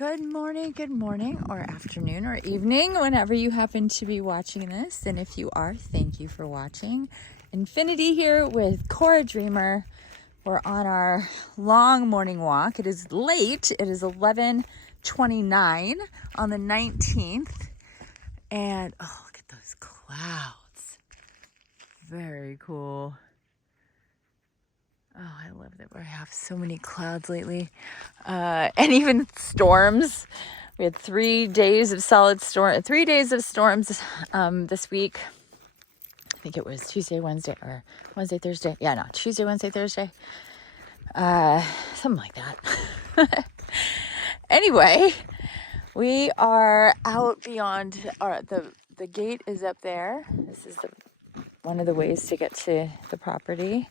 Good morning, or afternoon, or evening, whenever you happen to be watching this. And if you are, thank you for watching. Infiniti here with Cora Dreamer. We're on our long morning walk. It is late. It is 11:29 on the 19th. And oh, look at those clouds. Very cool. Oh, I love that we have so many clouds lately. And even storms. We had 3 days of solid storm, 3 days of storms this week. I think it was Tuesday, Wednesday, or Wednesday, Thursday. Yeah, no, Tuesday, Wednesday, Thursday. Something like that. Anyway, we are out beyond the gate is up there. This is one of the ways to get to the property.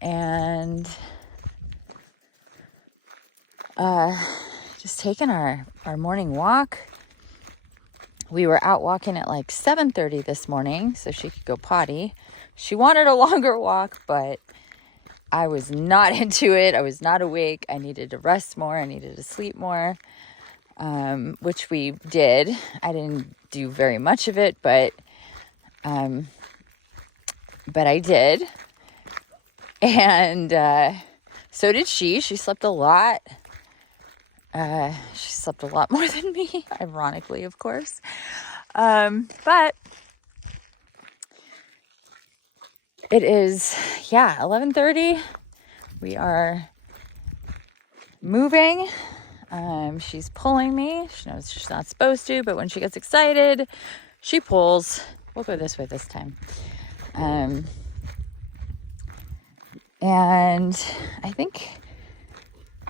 And just taking our morning walk. We were out walking at like 7:30 this morning so she could go potty. She wanted a longer walk, but I was not into it. I was not awake. I needed to rest more. I needed to sleep more, which we did. I didn't do very much of it, but I did. And so did she. She slept a lot. She slept a lot more than me, ironically, of course. But it is, 11:30. We are moving. She's pulling me. She knows she's not supposed to, but when she gets excited, she pulls. We'll go this way this time. And I think,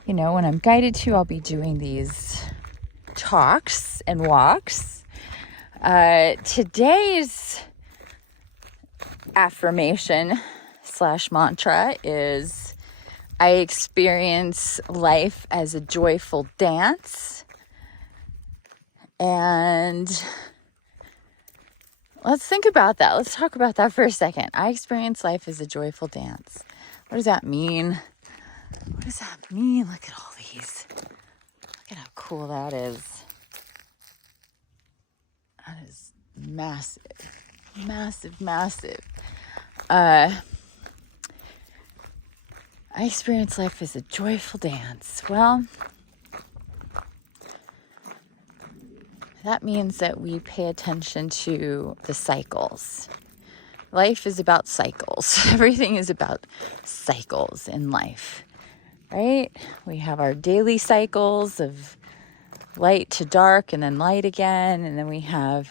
when I'm guided to, I'll be doing these talks and walks. Today's affirmation / mantra is, I experience life as a joyful dance. And let's think about that. Let's talk about that for a second. I experience life as a joyful dance. What does that mean? What does that mean? Look at all these. Look at how cool that is. That is massive. Massive, massive. I experience life as a joyful dance. Well, that means that we pay attention to the cycles. Life is about cycles. Everything is about cycles in life, right? We have our daily cycles of light to dark and then light again. And then we have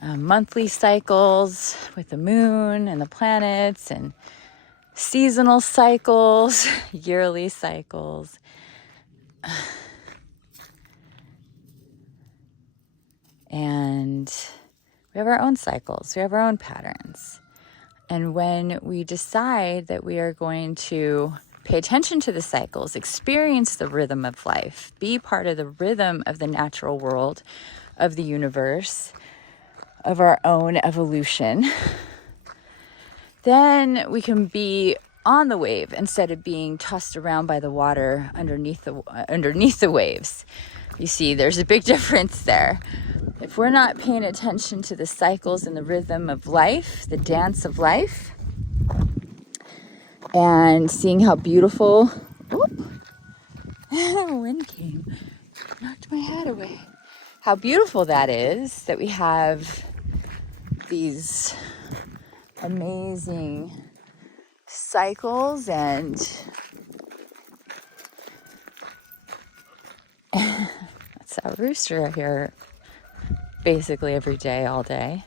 monthly cycles with the moon and the planets, and seasonal cycles, yearly cycles. And we have our own cycles. We have our own patterns. And when we decide that we are going to pay attention to the cycles, experience the rhythm of life, be part of the rhythm of the natural world, of the universe, of our own evolution, then we can be on the wave instead of being tossed around by the water underneath the waves. You see, there's a big difference there. If we're not paying attention to the cycles and the rhythm of life, the dance of life, and seeing how beautiful, the wind came, knocked my hat away. How beautiful that is, that we have these amazing cycles, and that's our rooster here basically every day, all day.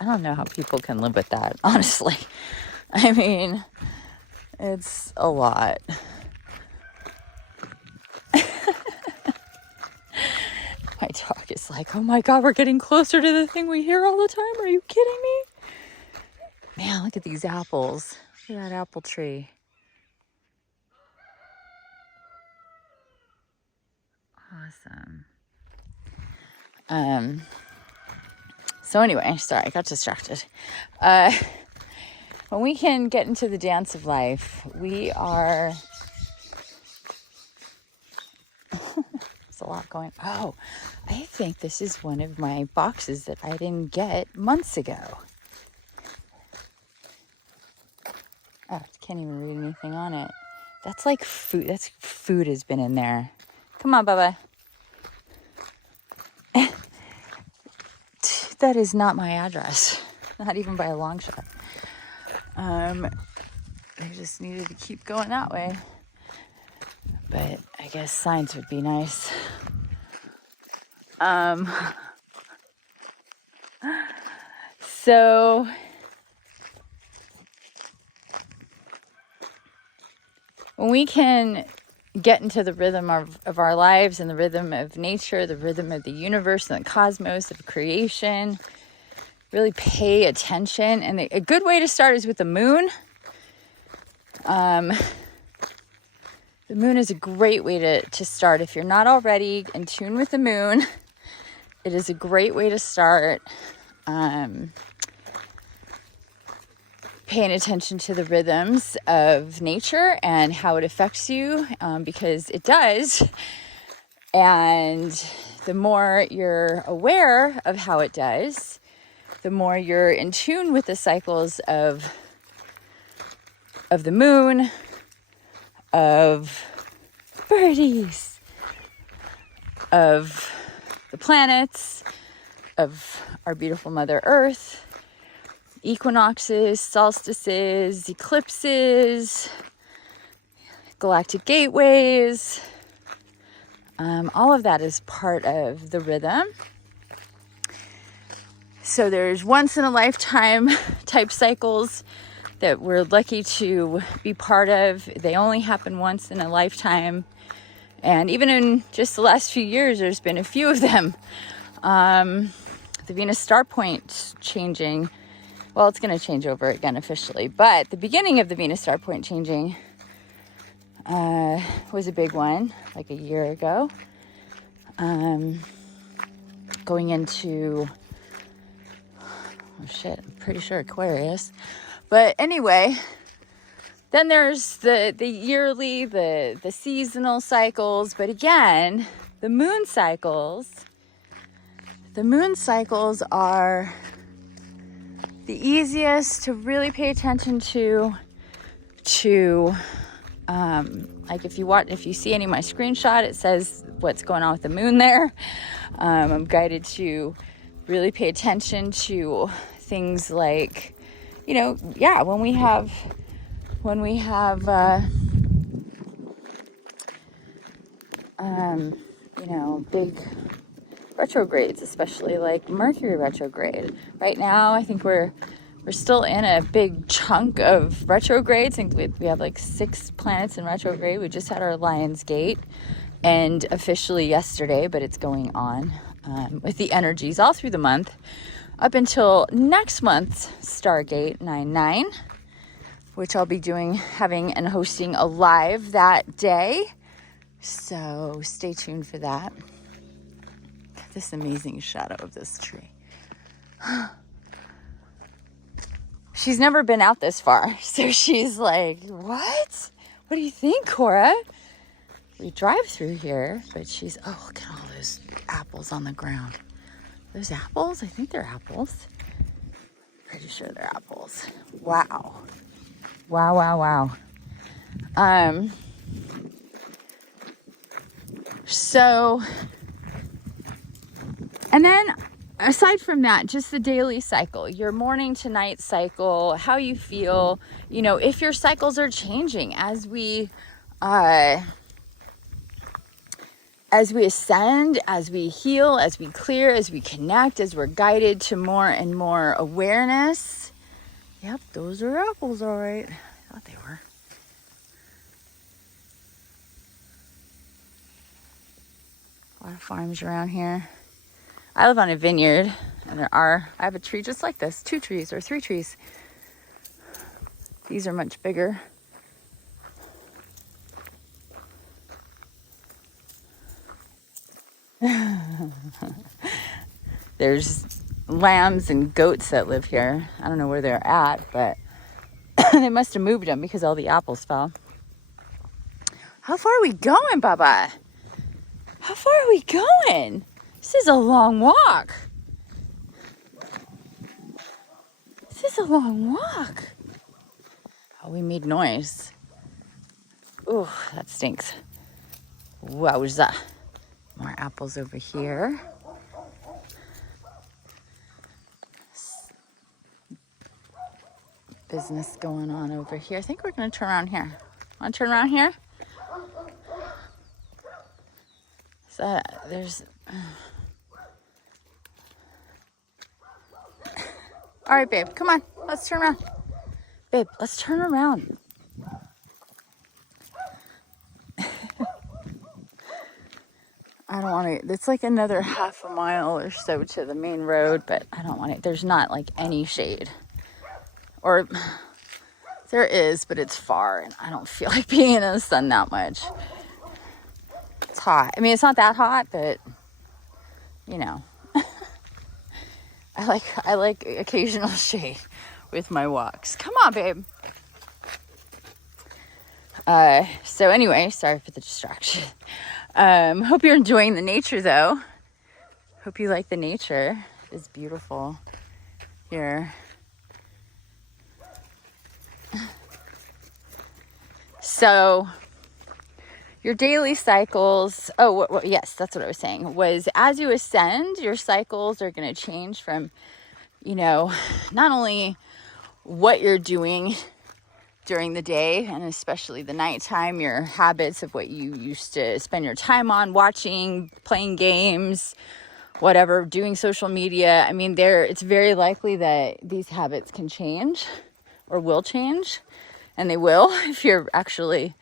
I don't know how people can live with that, honestly. I mean, it's a lot. My dog is like, oh my God, we're getting closer to the thing we hear all the time. Are you kidding me? Man, look at these apples. Look at that apple tree. Awesome. So anyway, sorry, I got distracted. When we can get into the dance of life, we are a lot going. Oh, I think this is one of my boxes that I didn't get months ago. Oh, I can't even read anything on it. That's like food. That's food has been in there. Come on, Bubba. That is not my address. Not even by a long shot. I just needed to keep going that way. But I guess signs would be nice. So when we can get into the rhythm of our lives and the rhythm of nature, the rhythm of the universe and the cosmos, of creation, really pay attention. And a good way to start is with the moon. The moon is a great way to start. If you're not already in tune with the moon, it is a great way to start paying attention to the rhythms of nature and how it affects you, because it does. And the more you're aware of how it does, the more you're in tune with the cycles of the moon, of birdies, of the planets, of our beautiful Mother Earth, equinoxes, solstices, eclipses, galactic gateways. All of that is part of the rhythm. So there's once in a lifetime type cycles that we're lucky to be part of. They only happen once in a lifetime. And even in just the last few years, there's been a few of them. The Venus star point changing, well, it's going to change over again officially, but the beginning of the Venus star point changing was a big one, like a year ago. Going into, oh shit, I'm pretty sure Aquarius. But anyway, then there's the yearly, the seasonal cycles. But again, the moon cycles are the easiest to really pay attention to like if you see any of my screenshot, it says what's going on with the moon there. I'm guided to really pay attention to things like, when we have big retrogrades, especially like Mercury retrograde. Right now, I think we're still in a big chunk of retrogrades. I think we have like 6 planets in retrograde. We just had our Lion's Gate and officially yesterday, but it's going on with the energies all through the month up until next month's Stargate 99, which I'll be having and hosting a live that day. So stay tuned for that. This amazing shadow of this tree. She's never been out this far, so she's like, what? What do you think, Cora? We drive through here, but oh, look at all those apples on the ground. Those apples? I think they're apples. Pretty sure they're apples. Wow. Wow. So, and then aside from that, just the daily cycle, your morning to night cycle, how you feel, if your cycles are changing as we ascend, as we heal, as we clear, as we connect, as we're guided to more and more awareness. Yep, those are apples, all right. I thought they were. A lot of farms around here. I live on a vineyard, and I have a tree just like this, 2 trees or 3 trees. These are much bigger. There's lambs and goats that live here. I don't know where they're at, but they must have moved them because all the apples fell. How far are we going, Baba? How far are we going? This is a long walk. This is a long walk. Oh, we made noise. Ooh, that stinks. Wowza. More apples over here. Business going on over here. I think we're going to turn around here. Want to turn around here? So there's... All right, babe, come on. Let's turn around. Babe, let's turn around. I don't want to... It's like another half a mile or so to the main road, but I don't want it. There's not like any shade. Or... There is, but it's far, and I don't feel like being in the sun that much. It's hot. I mean, it's not that hot, but, you know. I like occasional shade with my walks. Come on, babe. So anyway, sorry for the distraction. Hope you're enjoying the nature, though. Hope you like the nature. It's beautiful here. So, your daily cycles, yes, that's what I was saying, was as you ascend, your cycles are going to change from, not only what you're doing during the day, and especially the nighttime, your habits of what you used to spend your time on, watching, playing games, whatever, doing social media. I mean, it's very likely that these habits can change or will change. And they will if you're actually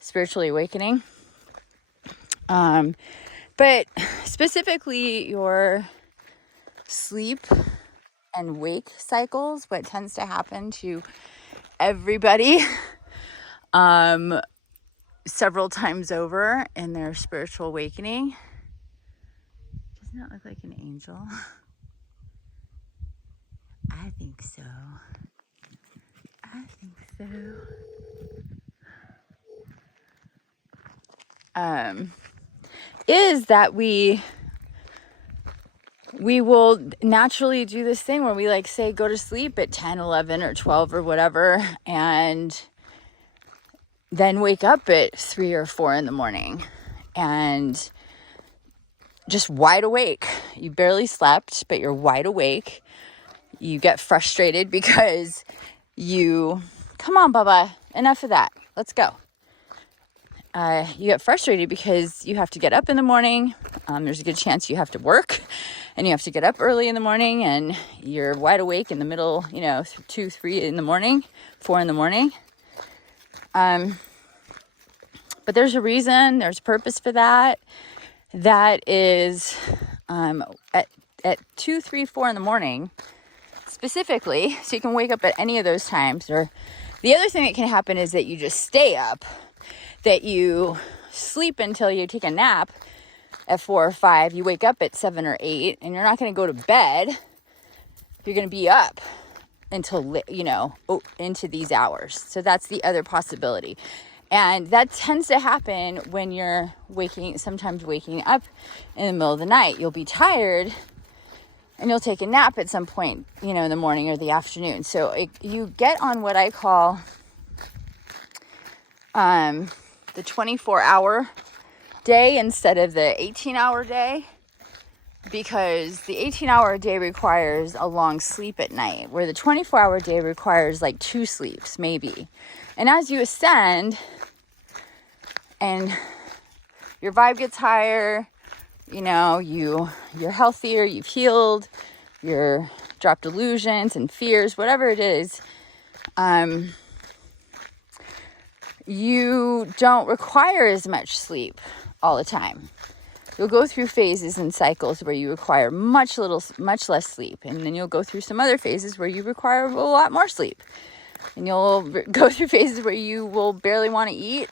spiritually awakening. But specifically your sleep and wake cycles, what tends to happen to everybody several times over in their spiritual awakening. Doesn't that look like an angel? I think so. Is that we will naturally do this thing where we say go to sleep at 10, 11 or 12 or whatever, and then wake up at 3 or 4 in the morning and just wide awake. You barely slept, but you're wide awake. You get frustrated because come on, Bubba, enough of that. Let's go. You get frustrated because you have to get up in the morning. There's a good chance you have to work and you have to get up early in the morning, and you're wide awake in the middle, 2, 3 in the morning, 4 in the morning. But there's a reason, there's purpose for that. That is, at 2, 3, 4 in the morning, specifically, so you can wake up at any of those times. Or the other thing that can happen is that you just stay up, that you sleep until you take a nap at 4 or 5, you wake up at 7 or 8, and you're not going to go to bed. You're going to be up until, into these hours. So that's the other possibility. And that tends to happen when you're sometimes waking up in the middle of the night. You'll be tired and you'll take a nap at some point, in the morning or the afternoon. So you get on what I call the 24-hour day instead of the 18-hour day, because the 18-hour day requires a long sleep at night, where the 24-hour day requires 2 sleeps maybe. And as you ascend and your vibe gets higher, you're healthier, you've healed, you're dropped illusions and fears, whatever it is, you don't require as much sleep all the time. You'll go through phases and cycles where you require much less sleep. And then you'll go through some other phases where you require a lot more sleep. And you'll go through phases where you will barely want to eat.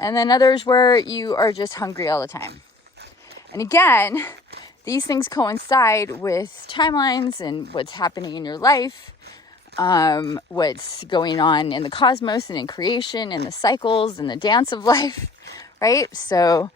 And then others where you are just hungry all the time. And again, these things coincide with timelines and what's happening in your life, what's going on in the cosmos and in creation and the cycles and the dance of life, right? So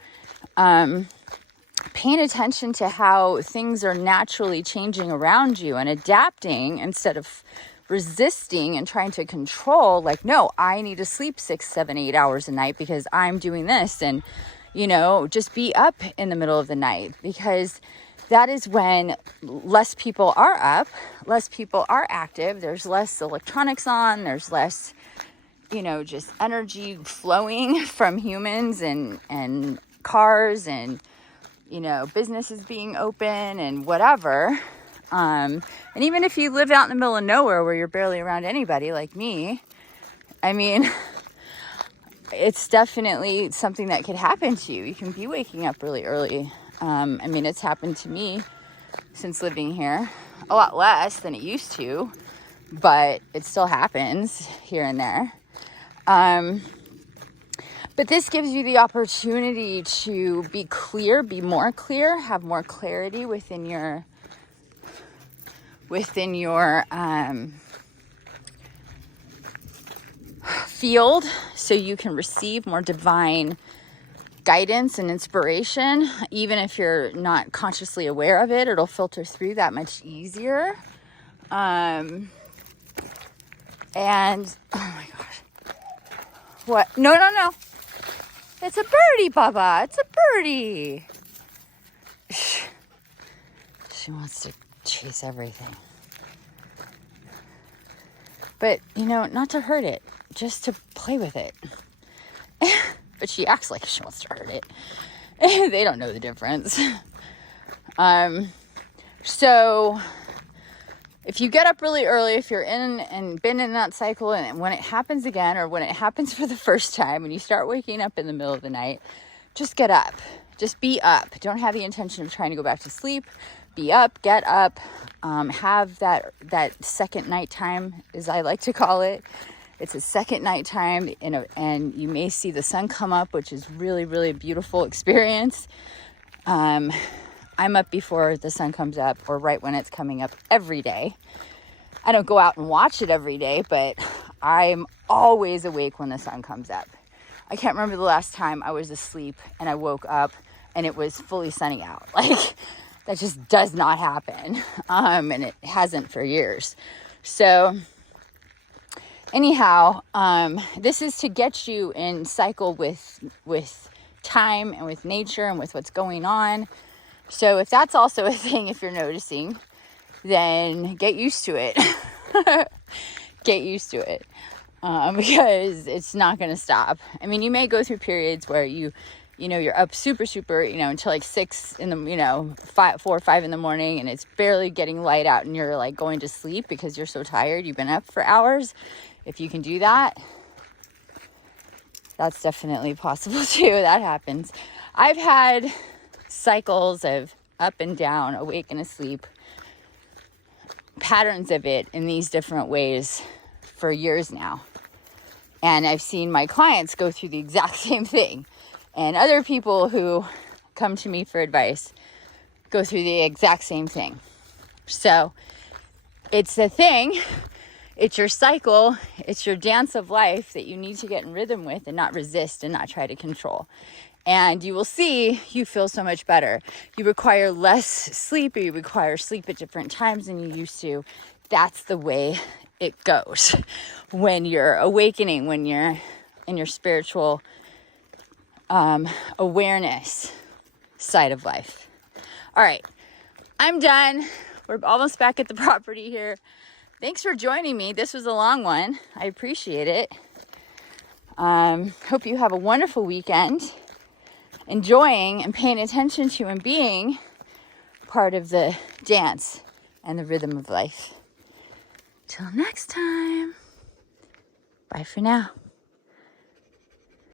paying attention to how things are naturally changing around you and adapting instead of resisting and trying to control, like, no, I need to sleep 6, 7, 8 hours a night because I'm doing this. And, just be up in the middle of the night, because that is when less people are up, less people are active. There's less electronics on, there's less, just energy flowing from humans and cars and, businesses being open and whatever. And even if you live out in the middle of nowhere where you're barely around anybody like me, I mean, it's definitely something that could happen to you. You can be waking up really early. It's happened to me since living here. A lot less than it used to, but it still happens here and there. But this gives you the opportunity to be clear, be more clear, have more clarity within your field, so you can receive more divine guidance and inspiration. Even if you're not consciously aware of it, it'll filter through that much easier. And oh my gosh, what? No, it's a birdie, Bubba. It's a birdie. She wants to chase everything. But, not to hurt it, just to play with it. But she acts like she wants to hurt it. They don't know the difference. So if you get up really early, if you're in and been in that cycle, and when it happens again, or when it happens for the first time, and you start waking up in the middle of the night, just get up. Just be up. Don't have the intention of trying to go back to sleep. Be up, get up, have that second nighttime, as I like to call it. It's a second nighttime, and you may see the sun come up, which is really, really a beautiful experience. I'm up before the sun comes up, or right when it's coming up, every day. I don't go out and watch it every day, but I'm always awake when the sun comes up. I can't remember the last time I was asleep and I woke up and it was fully sunny out. Like, that just does not happen. And it hasn't for years. So anyhow, this is to get you in cycle with time and with nature and with what's going on. So if that's also a thing, if you're noticing, then get used to it. Get used to it. Because it's not going to stop. I mean, you may go through periods where you're up super, until like 6 in the, 4 or 5 in the morning, and it's barely getting light out and you're like going to sleep because you're so tired. You've been up for hours. If you can do that, that's definitely possible too. That happens. I've had cycles of up and down, awake and asleep, patterns of it in these different ways for years now. And I've seen my clients go through the exact same thing. And other people who come to me for advice go through the exact same thing. So it's a thing. It's your cycle. It's your dance of life that you need to get in rhythm with and not resist and not try to control. And you will see you feel so much better. You require less sleep, or you require sleep at different times than you used to. That's the way it goes when you're awakening, when you're in your spiritual awareness side of life. All right, I'm done. We're almost back at the property here. Thanks for joining me. This was a long one. I appreciate it. Hope you have a wonderful weekend, enjoying and paying attention to and being part of the dance and the rhythm of life. Till next time. Bye for now.